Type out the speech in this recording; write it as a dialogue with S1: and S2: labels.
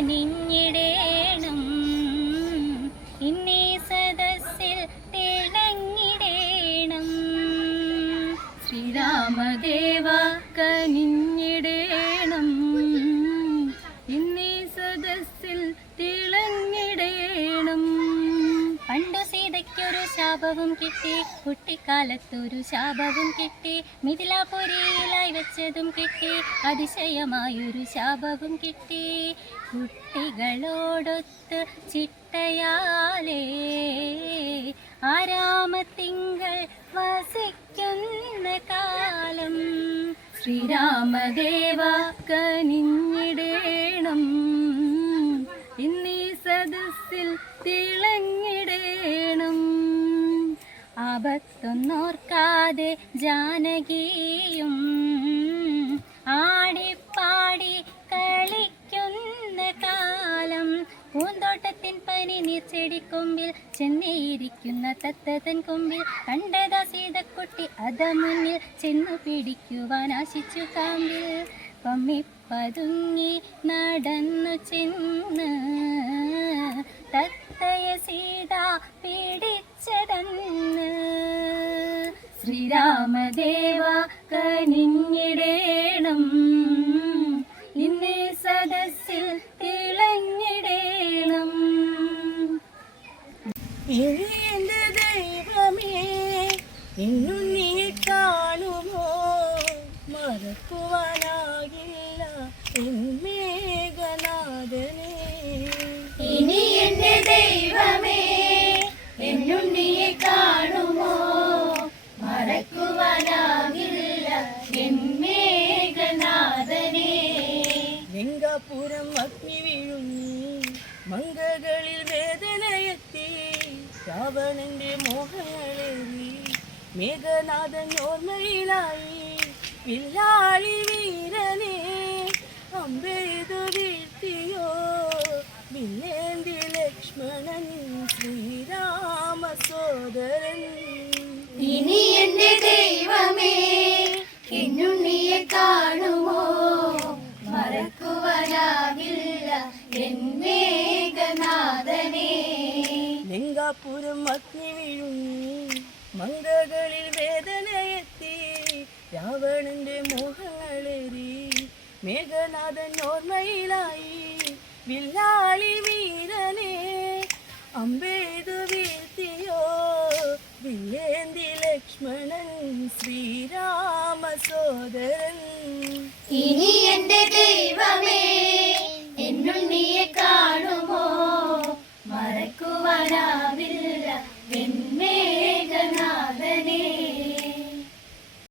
S1: കനിഞ്ഞിടേണം ഇന്നീ സദസ്സിൽ തിളങ്ങിടേണം. ശ്രീരാമദേവ കനിഞ്ഞിടേണം ഇന്നീ സദസ്സിൽ തിളങ്ങിടേണം ശാപവും കിട്ടി. കുട്ടിക്കാലത്തൊരു ശാപവും കിട്ടി. മിഥിലാപുരിയിലായി വെച്ചതും കിട്ടി. അതിശയമായൊരു ശാപവും കിട്ടി. കുട്ടികളോടൊത്ത് ചിട്ടയാലേ. ആരാമത്തിങ്കൾ വസിക്കുന്ന കാലം. ശ്രീരാമദേവ കനിഞ്ഞിടേണം. ഇന്നീ സദസ്സിൽ തിളങ്ങിടേണം ആപത്തൊന്നോർക്കാതെ ജാനകിയും ആടിപ്പാടി കളിക്കുന്ന കാലം. പൂന്തോട്ടത്തിൻ പനി നീർച്ചെടിക്കൊമ്പിൽ ചെന്നിയിരിക്കുന്ന തത്തതൻ കൊമ്പിൽ കണ്ടതാ സീതക്കുട്ടി അത മുന്നിൽ ചെന്നു പിടിക്കുവാൻ ആശിച്ചു കാമ്പിൽ. പമ്മിപ്പതുങ്ങി നടന്നു ചെന്ന് സീത പിടിച്ചതെന്ന്. ശ്രീരാമദേവ കനിഞ്ഞിടേണം.
S2: മറക്കുവാനാകില്ല എൻ മേഘനാഥനെ.
S1: എന്നുണ്ണിയെ കാണുമോ? മറക്കുവാനാകില്ല എൻ മേഘനാഥനെ.
S2: ലിംഗാപുരം അഗ്നി വീഴുന്നു മംഗകളിൽ വേദനയെത്തി. ശ്രാവണന്റെ മോഹങ്ങളേറി മേഘനാഥൻ ഓർമ്മയിലായി. വില്ലാളി ലിംഗാപുരം അഗ്നി വിഴുങ്ങി മങ്കകളിൽ വേദനയെത്തി. രാവണന്റെ മോഹങ്ങളേറി മേഘനാഥൻ ഓർമ്മയിലായി. വില്ലാളി വീരനെ അമ്പേതു വീഴ്ത്തിയോ? വില്ലേന്തി ലക്ഷ്മണൻ ശ്രീരാമ സോദരൻ.
S1: ഇനി എന്റെ ദൈവമേ എന്നുണ്ണിയെ കാണുമോ? മറക്കുവാനാവില്ല